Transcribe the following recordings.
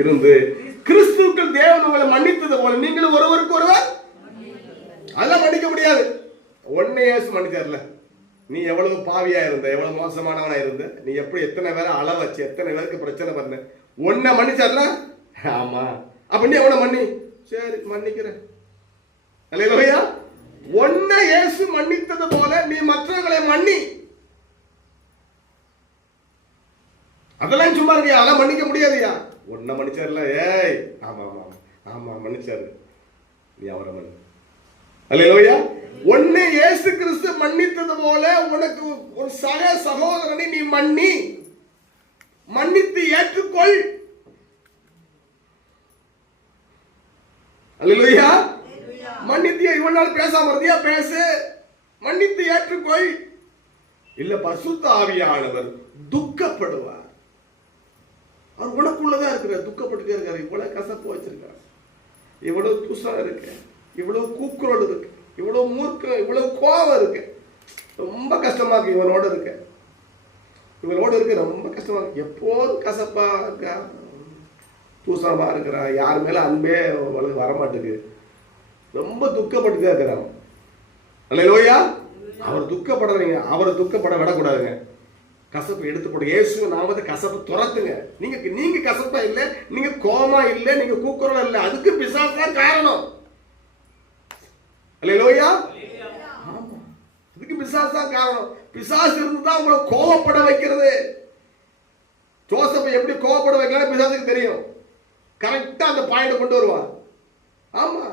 இருந்து கிறிஸ்துவுக்குள் தேவன் உங்களை மன்னித்தது போல நீங்களும் ஒருவருக்கு ஒருவர் அதெல்லாம் மன்னிக்க முடியாது. ஒன்னே இயேசு மன்னிச்சார்ல. நீ எவ்வளவு பாவியா இருந்த, எவ்வளவு மோசமானவனா இருந்த, நீ எப்படி எத்தனை பேரை அள வச்சு எத்தனை பேருக்கு பிரச்சனை பண்ண, ஒன்ன மன்னிச்சார்ல. ஆமா, அப்ப நீ எவ்வளவு மன்னி, சரி மன்னிக்கிறேன். அல்லேலூயா. ஒன்ன இயேசு மன்னித்தது போல நீ மற்றவர்களை மன்னி. அதெல்லாம் சும்மா இருக்கியா, அதெல்லாம் மன்னிக்க முடியாதுயா. ஒன்ன மன்னிச்சார்ல, ஏய் ஆமா ஆமா ஆமா மன்னிச்சாரு, நீ அவரை மன்னி. அல்லேலூயா. ஒன்னை இயேசு கிறிஸ்து மன்னித்தது போல உனக்கு ஒரு சக சகோதரனை நீ மன்னி, மன்னித்து ஏற்றுக்கொள். அல்லேலூயா. மன்னித்து இவனால் பேசாம இருந்தியா, பேசு, மன்னித்து ஏற்றுக்கொள். இல்ல பரிசுத்த ஆவியானவர் துக்கப்படுவார். அவர் உனக்குள்ளதான் இருக்கிறார், துக்கப்பட்டுட்டே இருக்காரு. இவ்வளவு கசப்பு வச்சிருக்காரு, இவ்வளவு துசம் இருக்கு, இவ்வளவு கூக்குரல் இருக்கு, இவ்வளவு மூர்க்கம், இவ்வளவு கோபம் இருக்கு. ரொம்ப கஷ்டமா இருக்கு இவனோட இருக்க, இவனோட இருக்க ரொம்ப கஷ்டமா இருக்கு. எப்போதும் கசப்பா இருக்கா, தூசணமா இருக்கிறான், யார் மேல அன்பே அவளுக்கு வரமாட்டுக்கு, ரொம்ப துக்கப்பட்டுதான் இருக்கிறான். அல்லேலூயா. அவர் துக்கப்படுறீங்க, அவரை துக்கப்பட விடக்கூடாதுங்க. கசப்பு எடுத்து போடு. இயேசு நாமத்தை கசப்பு துரத்துங்க. நீங்க கசப்பா இல்லை, நீங்க கோமா இல்லை, நீங்க கூக்குரல் இல்லை, அதுக்கு பிசாசு தான் காரணம். அல்லேலூயா. ஆமா, அதுக்கு பிசாசு தான் காரணம். பிசாசு இருந்துதான் உங்களை கோவப்பட வைக்கிறது. ஜோசப்பை எப்படி கோவப்பட வைக்கலாம் பிசாசுக்கு தெரியும். கரெக்டா அந்த பாயிண்ட் கொண்டு வருவான். ஆமா,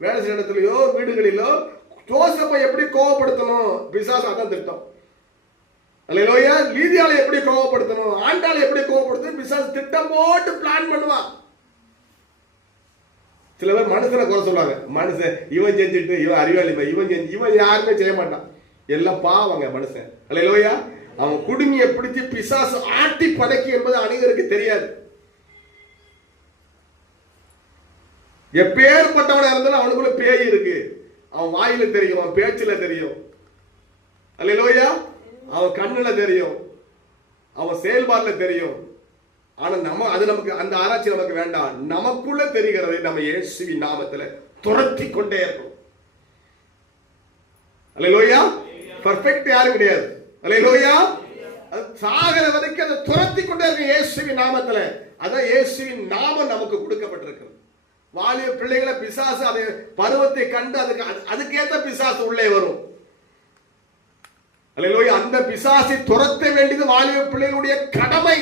வேலை செய்ய இடத்துலயோ வீடுகளிலோ ஜோசப்பை எப்படி கோவப்படுத்தணும், பிசாசு அதான் திட்டம். அல்லேலூயா. லீதியாளை எப்படி கோவப்படுத்தணும், ஆண்டாளை எப்படி கோவப்படுத்தணும், பிசாசு திட்டம் போட்டு பிளான் பண்ணுவான். சில பேர் மனுஷனை குறை சொல்லுவாங்க. மனுஷன் இவன் செஞ்சுட்டு, இவன் அறிவாளி, இவன் செஞ்சு, இவன் யாருமே செய்ய மாட்டான், எல்லாம் பாவங்க மனுஷன். அல்லேலூயா. அவன் குடுமியை பிடிச்சு பிசாசு ஆட்டி படைக்கு என்பது அனைவருக்கு தெரியாது. எப்பேற்பட்டவனா இருந்தாலும் அவனுக்குள்ள பேய் இருக்கு. அவன் வாயில தெரியும், அவன் பேச்சுல தெரியும். அல்லேலூயா. அவன் கண்ணுல தெரியும், அவன் செயல்பாடுல தெரியும். ஆனா அது நமக்கு அந்த ஆராய்ச்சி நமக்கு வேண்டாம். நமக்குள்ள தெரிகிறதை நம்ம இயேசுவின் நாமத்துல துரத்தி கொண்டே இருக்கணும். அல்லேலூயா. பெர்ஃபெக்ட் யாரும் கிடையாது. அல்லேலூயா. அது சாகர வரைக்கும் அதை துரத்தி கொண்டே இருக்கு இயேசுவின் நாமத்துல. அதான் இயேசுவின் நாமம் நமக்கு கொடுக்கப்பட்டிருக்கு. வாலிப பிள்ளைகளை பிசாசு அதை பருவத்தை கண்டு அதுக்கேற்ற பிசாசு உள்ளே வரும். அல்லேலூயா. அந்த பிசாசை துரத்த வேண்டியது வாலிப பிள்ளைகளுடைய கடமை.